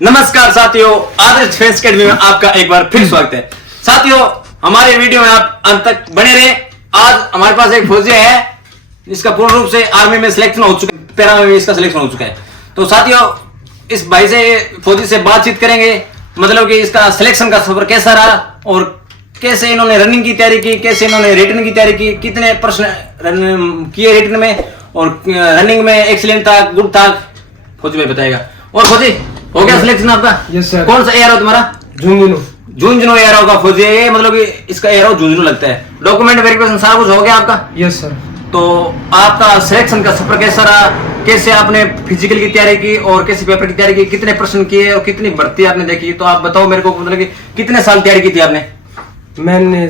नमस्कार साथियों, आदर्श defence academy में आपका एक बार फिर स्वागत है। साथियों, हमारे वीडियो में आप अंत तक बने रहे। आज हमारे पास एक फौजी है जिसका पूर्ण रूप से आर्मी में सिलेक्शन हो चुका है, पैरा में इसका सिलेक्शन हो चुका है। तो साथियों, इस भाई से फौजी से बातचीत करेंगे, मतलब कि इसका सिलेक्शन का सफर कैसा रहा और कैसे इन्होंने रनिंग की तैयारी की, कैसे इन्होंने रिटर्न की तैयारी की, कितने प्रश्न किए रिटर्न में और रनिंग में एक्सीलेंट था, गुड था, फौजी भाई बताएगा। और फौजी, हो गया सिलेक्शन आपका? Yes sir. कौन सा एरो तुम्हारा? झुंझुनू एरो का फौजी है ये, मतलब कि इसका एरो झुंझुनू लगता है। डॉक्यूमेंट वेरिफिकेशन सारा कुछ हो गया आपका? Yes sir. तो आपका सिलेक्शन का सफर कैसा रहा, कैसे आपने फिजिकल की तैयारी की और कैसे पेपर की तैयारी की, कितने प्रश्न किए और कितनी भर्ती आपने देखी, तो आप बताओ मेरे को, मतलब कि कितने साल तैयारी की थी आपने? मैंने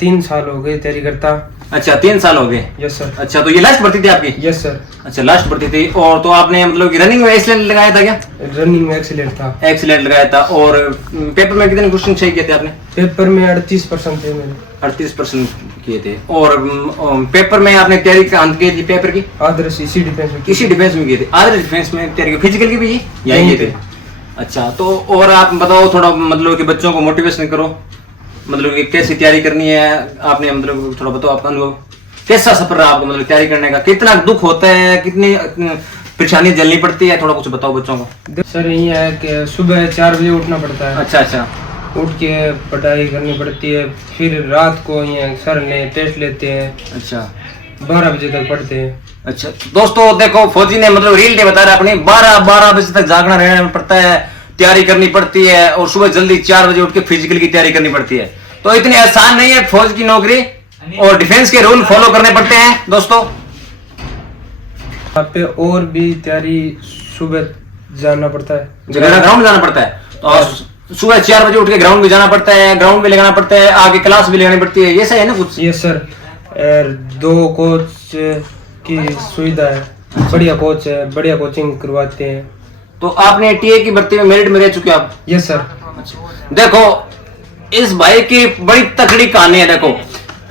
3 साल हो गए तैयारी करता। अच्छा, 3 साल हो गए। Yes sir. अच्छा, तो ये लास्ट भर्ती थी आपकी? Yes sir. अच्छा, लास्ट भर्ती थी। और तो आपने मतलब कि रनिंग में एक्सीलेंट लगाया था क्या? रनिंग में एक्सीलेंट था। एक्सीलेंट लगाया था। और पेपर में कितने क्वेश्चन सही किए थे आपने? पेपर में 38% थे मेरे। 38% किए थे। और पेपर में आपने तैयारी का अंत की थी पेपर की? आदर्श इसी डिफेंस में। इसी डिफेंस में किए थे? आदर्श डिफेंस में तैयारी की, फिजिकल की भी यही किए थे? अच्छा, तो और आप बताओ थोड़ा, मतलब कि बच्चों को मोटिवेशन करो, मतलब कि कैसी तैयारी करनी है आपने, मतलब थोड़ा बताओ आपका अनुभव, कैसा सफर रहा आपको, मतलब तैयारी करने का, कितना दुख होता है, कितनी परेशानी झेलनी पड़ती है, थोड़ा कुछ बताओ बच्चों को। सर ये है कि सुबह 4 बजे उठना पड़ता है। अच्छा अच्छा। उठ के पढ़ाई करनी पड़ती है, फिर रात को ये सर ने टेस्ट लेते हैं। अच्छा, 12 बजे तक पढ़ते हैं। अच्छा दोस्तों, देखो फौजी ने मतलब रील डे बता रहा अपनी, 12 बजे तक जागना रहना पड़ता है, तैयारी करनी पड़ती है और सुबह जल्दी 4 बजे उठ के फिजिकल की तैयारी करनी पड़ती है। तो इतनी आसान नहीं है फौज की नौकरी, और डिफेंस के रूल फॉलो करने पड़ते हैं दोस्तों। यहाँ पे और भी तैयारी, सुबह जाना पड़ता है, ग्राउंड जाना पड़ता है। तो सुबह 4 बजे उठ के ग्राउंड भी जाना पड़ता है, ग्राउंड भी लगाना पड़ता है, आगे क्लास भी लगानी पड़ती है, ये सही है ना कुछ? Yes sir. 2 कोच की सुविधा है, बढ़िया कोच है, बढ़िया कोचिंग करवाते हैं। तो आपने टीए की भर्ती में मेरिट में रह चुके आप? Yes sir. देखो, इस भाई की बड़ी तकड़ी कहानी है। देखो,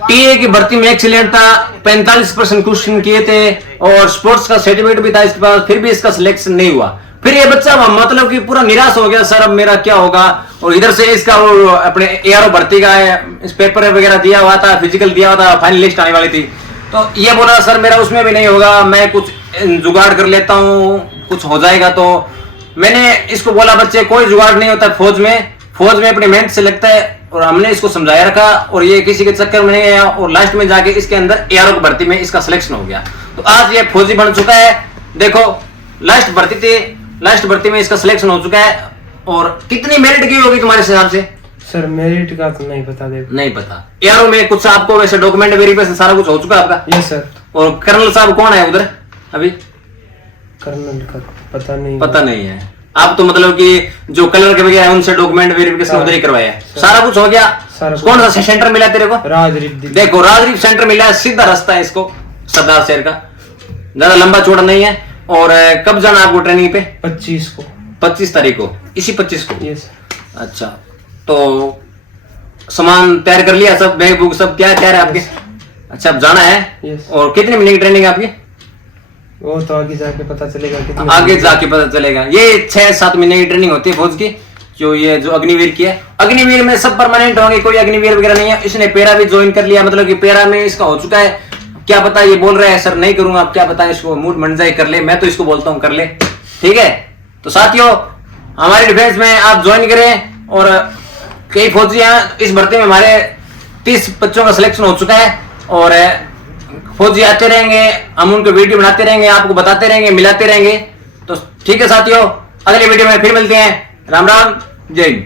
टीए की भर्ती में एक्सीलेंट था, 45% क्वेश्चन किए थे और स्पोर्ट्स का सर्टिफिकेट भी था इसके पास, फिर भी इसका सिलेक्शन नहीं हुआ। फिर ये बच्चा मतलब कि पूरा निराश हो गया, सर अब मेरा क्या होगा। और इधर से इसका वो अपने एआरओ भर्ती का इस पेपर वगैरह दिया हुआ था, फिजिकल दिया हुआ था, फाइनल लिस्ट आने वाली थी। तो ये बोला सर मेरा उसमें भी नहीं होगा, मैं कुछ जुगाड़ कर लेता हूँ, कुछ हो जाएगा। तो मैंने इसको बोला, बच्चे कोई जुगाड़ नहीं होता फौज में अपनी मेहनत से लगता है, और हमने इसको समझाया रखा और ये किसी के चक्कर में नहीं आया, और लास्ट में जाके इसके अंदर एआरओ की भर्ती में इसका सिलेक्शन हो गया। तो आज ये फौजी बन चुका है। देखो, लास्ट भर्ती थी, लास्ट भर्ती में इसका सिलेक्शन हो चुका है। और कितनी मेरिट की होगी तुम्हारे हिसाब से? सर मेरिट का तो नहीं पता, देखो नहीं पता। एआरओ में कुछ आपको वैसे डॉक्यूमेंट वेरिफिकेशन सारा कुछ हो चुका है आपका? Yes sir. और कर्नल साहब कौन है उधर अभी? कर्नल का पता नहीं है। आप तो मतलब कि जो कलर के वगैरह उनसे डॉक्यूमेंट वेरिफिकेशन उधर ही करवाया है, सारा कुछ हो गया। कौन सा सेंटर मिला तेरे को? राजरीफ। देखो, राजरीफ सेंटर मिला है, सीधा रास्ता है इसको सरदार शहर का, ज्यादा लंबा चौड़ा नहीं है। और कब जाना आपको ट्रेनिंग पे? 25 को। 25 तारीख को, इसी 25 को? यस। अच्छा, तो सामान तैयार कर लिया सब, बैग बुक सब क्या तैयार है आपके? अच्छा, अब जाना है। यस। और कितने महीने की ट्रेनिंग है आपकी? वो तो आगे जाके पता चलेगा कितने। आगे जाके पता चलेगा। ये 6-7 महीने की ट्रेनिंग होती है फौज की, जो अग्निवीर की है। अग्निवीर में सब परमानेंट होंगे, कोई अग्निवीर वगैरह नहीं है। इसने पेरा भी ज्वाइन कर लिया, मतलब कि पेरा में इसका हो चुका है। क्या पता ये बोल रहा है सर नहीं करूंगा, अब क्या पता इसको मूड बन जाए कर ले, मैं तो इसको बोलता हूँ कर ले, ठीक है। तो साथियों, हमारे डिफेंस में आप ज्वाइन करें। और कई फौजी हैं इस भर्ती में, हमारे 30 बच्चों का सिलेक्शन हो चुका है। और फौजी आते रहेंगे, हम उनको वीडियो बनाते रहेंगे, आपको बताते रहेंगे, मिलाते रहेंगे। तो ठीक है साथियों, अगले वीडियो में फिर मिलते हैं। राम राम, जय हिंद।